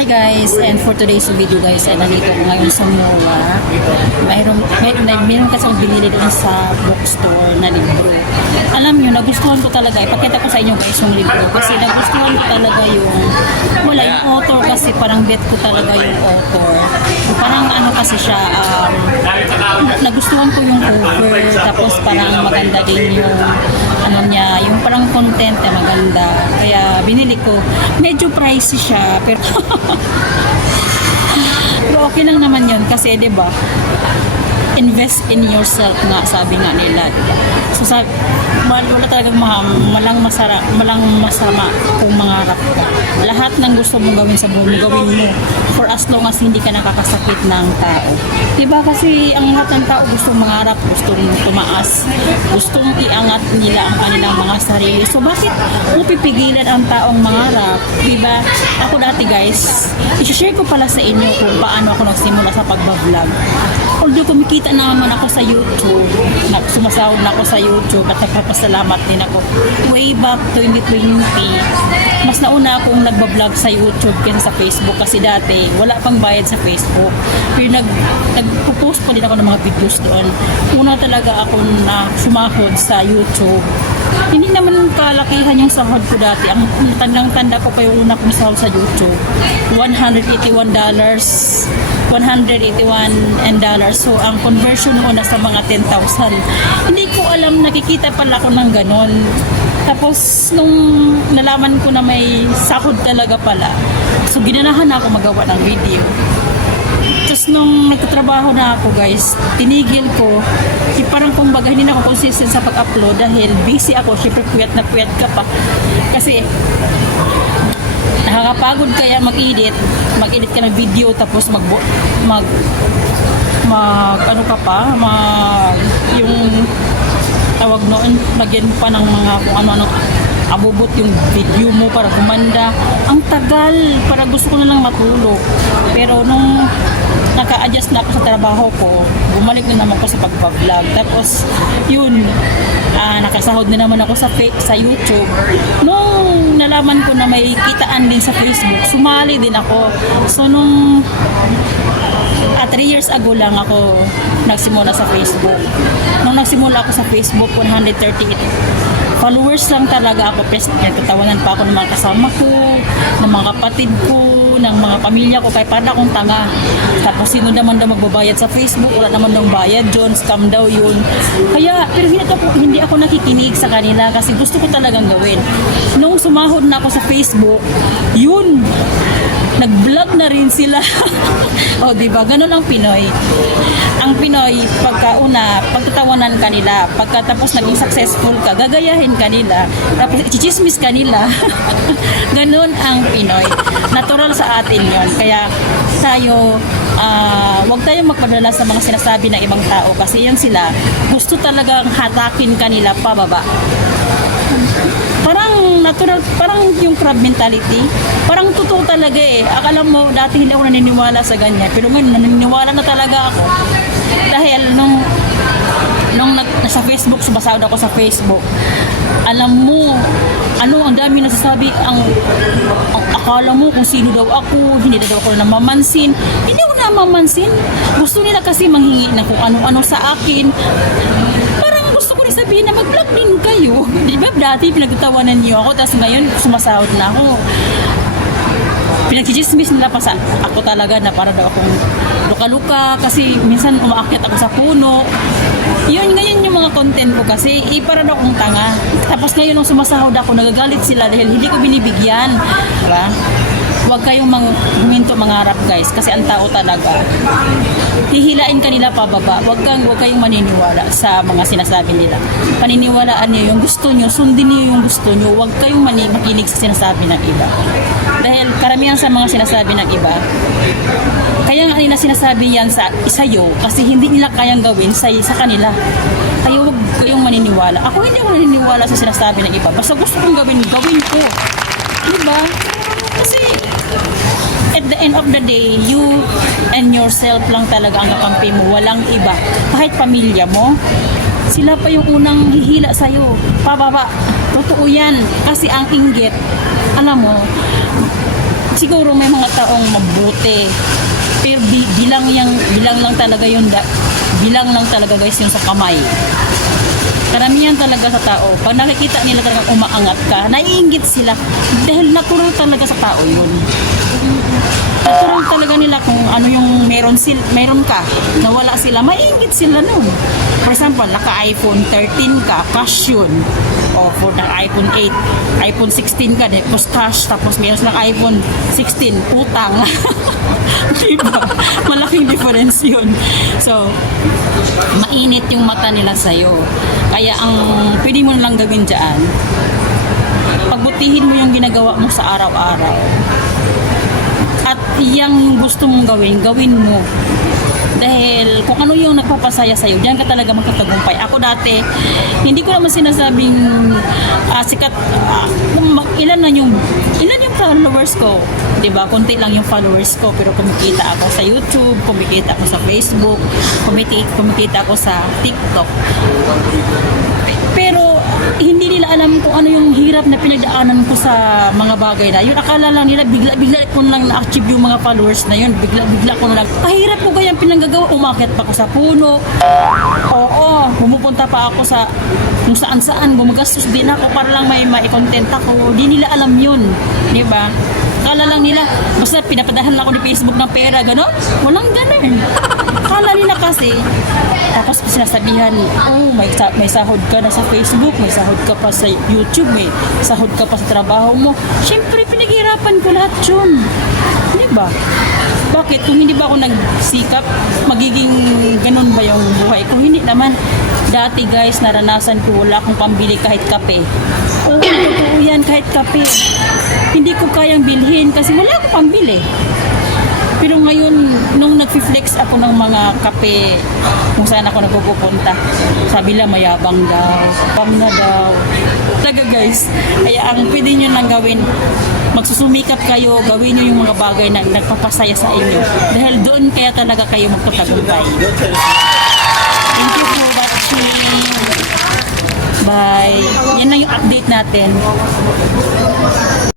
Hi guys, and for today's video guys, ay nandito ko ngayon sa MOA. Mayroon kasi binili doon sa bookstore na libro. Alam nyo, nagustuhan ko talaga. Ipakita ko sa inyo guys yung libro. Kasi nagustuhan ko talaga yung author kasi parang bet ko talaga yung author. Parang ano kasi siya, nagustuhan ko yung cover. Tapos parang maganda din yung ano niya, yung parang content na maganda. Kaya binili ko. Medyo pricey siya, pero pero okay lang naman yun kasi 'di ba? Invest in yourself nga, sabi nga nila. So wala talagang malang masama kung mangarap ka. Lahat ng gusto mong gawin sa buhay mo, gawin mo for as long as hindi ka nakakasakit ng tao. Diba kasi ang lahat ng tao gusto mangarap, gusto tumaas, gustong iangat nila ang kanilang mga sarili. So bakit mo pipigilan ang taong mangarap? Diba? Ako dati guys, i-share ko pala sa inyo kung paano ako nagsimula sa pagbablog. Although kumikita naman ako sa YouTube, sumasahod na ako sa YouTube at nagpapasalamat din ako. Way back 2020, mas nauna akong nagbablog sa YouTube kaysa sa Facebook kasi dati wala pang bayad sa Facebook. Pero nagpo-post pa din ako ng mga videos doon. Una talaga ako na sumahod sa YouTube. Hindi naman kalakihan yung sahod ko dati. Ang tandang-tanda ko pa yung una kong sahod sa YouTube. $181. So ang conversion noon nasa mga 10,000. Hindi ko alam, nakikita pala ako ng ganon. Tapos nung nalaman ko na may sahod talaga pala, so ginanahan na ako magawa ng video. Tapos nung nagtatrabaho na ako guys, tinigil ko. Parang kumbaga hindi na ako consistent sa pag-upload dahil busy ako. Siyempre puyat na puyat ka pa. Kasi nakakapagod kaya mag-edit ka ng video tapos yung tawag noon, magyan pa ng mga kung ano-ano abubot yung video mo para kumanda. Ang tagal, para gusto ko na lang matulog. Pero nung naka-adjust na ako sa trabaho ko, bumalik na naman ako sa pagpa-vlog. Tapos yun, nakasahod na naman ako sa YouTube. Nung nalaman ko na may kitaan din sa Facebook, sumali din ako. So nung 3 years ago lang ako nagsimula sa Facebook. Nung nagsimula ako sa Facebook, 138 followers lang talaga ako. Nagtatawanan pa ako ng mga kasama ko, ng mga kapatid ko, ng mga pamilya ko, kaya para akong tanga. Tapos sino naman daw magbabayad sa Facebook, wala naman daw bayad, John, scam daw yun. Kaya, pero hindi ako nakikinig sa kanila kasi gusto ko talagang gawin. Nung sumahod na ako sa Facebook, yun, nag-vlog na rin sila. O, diba? Ganun ang Pinoy. Ang Pinoy, pagkauna, pagtatawanan kanila, pagkatapos naging successful ka, gagayahin kanila, tapos i-chismis kanila. Ganun ang Pinoy. Natural sa atin yon. Kaya tayo, wag tayong magpadala sa mga sinasabi ng ibang tao kasi yan sila, gusto talagang hatakin kanila pababa. Parang natural, parang yung crab mentality, parang totoo talaga eh. Akala mo, dati hindi ako naniniwala sa ganyan, pero ngayon naniniwala na talaga ako. Dahil nung nasa Facebook, sumasahod ako sa Facebook, alam mo, ang dami nasasabi, ang akala mo kung sino daw ako, hindi daw ako namamansin. Hindi ako namamansin. Gusto nila kasi manghingi ng kung ano-ano sa akin. Parang gusto ko rin sabihin na mag-vlog din kayo. Di ba dati pinagtatawanan niyo ako, tapos ngayon sumasahod na ako. Pinagchichismis nila pa sa ako talaga na para daw akong luka-luka kasi minsan umaakyat ako sa puno. Yun, ngayon yung mga content ko kasi para daw akong tanga. Tapos ngayon nung sumasahod ako, nagagalit sila dahil hindi ko binibigyan. Diba? Huwag kayong huminto mangarap guys kasi ang tao talaga hihilain kanila pababa. Huwag kayong maniniwala sa mga sinasabi nila. Paniniwalaan niyo yung gusto niyo, sundin niyo yung gusto niyo. Huwag kayong makinig sa sinasabi ng iba. Dahil karamihan sa mga sinasabi ng iba, kaya nga nila sinasabi yan sa iyo kasi hindi nila kayang gawin sa kanila. Kaya huwag kayong maniniwala. Ako hindi ako naniniwala sa sinasabi ng iba. Basta gusto kong gawin ko. Diba? Kasi at the end of the day, you and yourself lang talaga ang kakampi mo. Walang iba. Kahit pamilya mo, sila pa yung unang hihila sa'yo. Pababa. Totoo yan. Kasi ang inggit, alam mo, siguro may mga taong mabuti. Pero bilang lang talaga yun, bilang lang talaga guys yung sa kamay. Karamihan talaga sa tao, pag nakikita nila talagang umaangat ka, naiinggit sila dahil natural talaga sa tao yun. Natural talaga nila kung ano yung meron ka, nawala sila, maiinggit sila nun. For example, naka-iPhone 13 ka, cash yun. O for the iPhone 8, iPhone 16 ka, tapos cash, tapos meron silang iPhone 16, utang. Diba? Malaking difference yun. So, mainit yung mata nila sa'yo. Kaya ang pwede mo lang gawin dyan, pagbutihin mo yung ginagawa mo sa araw-araw. At yung gusto mong gawin mo. Dahil kung ano yung nagpapasaya sa'yo, diyan ka talaga magtatagumpay. Ako dati, hindi ko naman sinasabing sikat, ilan yung followers ko. Diba? Kunti lang yung followers ko, pero kumikita ako sa YouTube, kumikita ako sa Facebook, kumikita ako sa TikTok. Pero hindi nila alam kung ano yung hirap na pinagdaanan ko sa mga bagay na yun. Akala lang nila bigla ko lang na-achieve yung mga followers na yun. Bigla ko na lang. Kahirap ko kayang pinanggagawa. Umakyat pa ako sa puno. Oo, pumupunta pa ako sa kung saan-saan. Gumagastos din ako para lang may content ako. Hindi nila alam yun. Diba? Akala lang nila, basta pinapadahan lang ako ni Facebook ng pera, gano'n? Walang gano'n. Akala nila kasi, tapos sinasabihan, oh, may sahod ka na sa Facebook, may sahod ka pa sa YouTube, may sahod ka pa sa trabaho mo. Siyempre, pinaghirapan ko lahat yun. Di ba? Bakit? Kung hindi ba ako nagsikap, magiging ganun ba yung buhay ko? Hindi naman. Dati guys, naranasan ko, wala akong pambili kahit kape. Oo, totoo yan, kahit kape. Hindi ko kayang bilhin kasi wala akong pambili. Pero ngayon, nung nag-flex ako ng mga kape, kung saan ako nagpupunta, sabi lang mayabang daw, pang na daw. Talaga guys, kaya ang pwede nyo lang gawin, magsusumikap kayo, gawin nyo yung mga bagay na nagpapasaya sa inyo. Dahil doon kaya talaga kayo magpatagumpay. Thank you for watching. Bye. Yan lang yung update natin.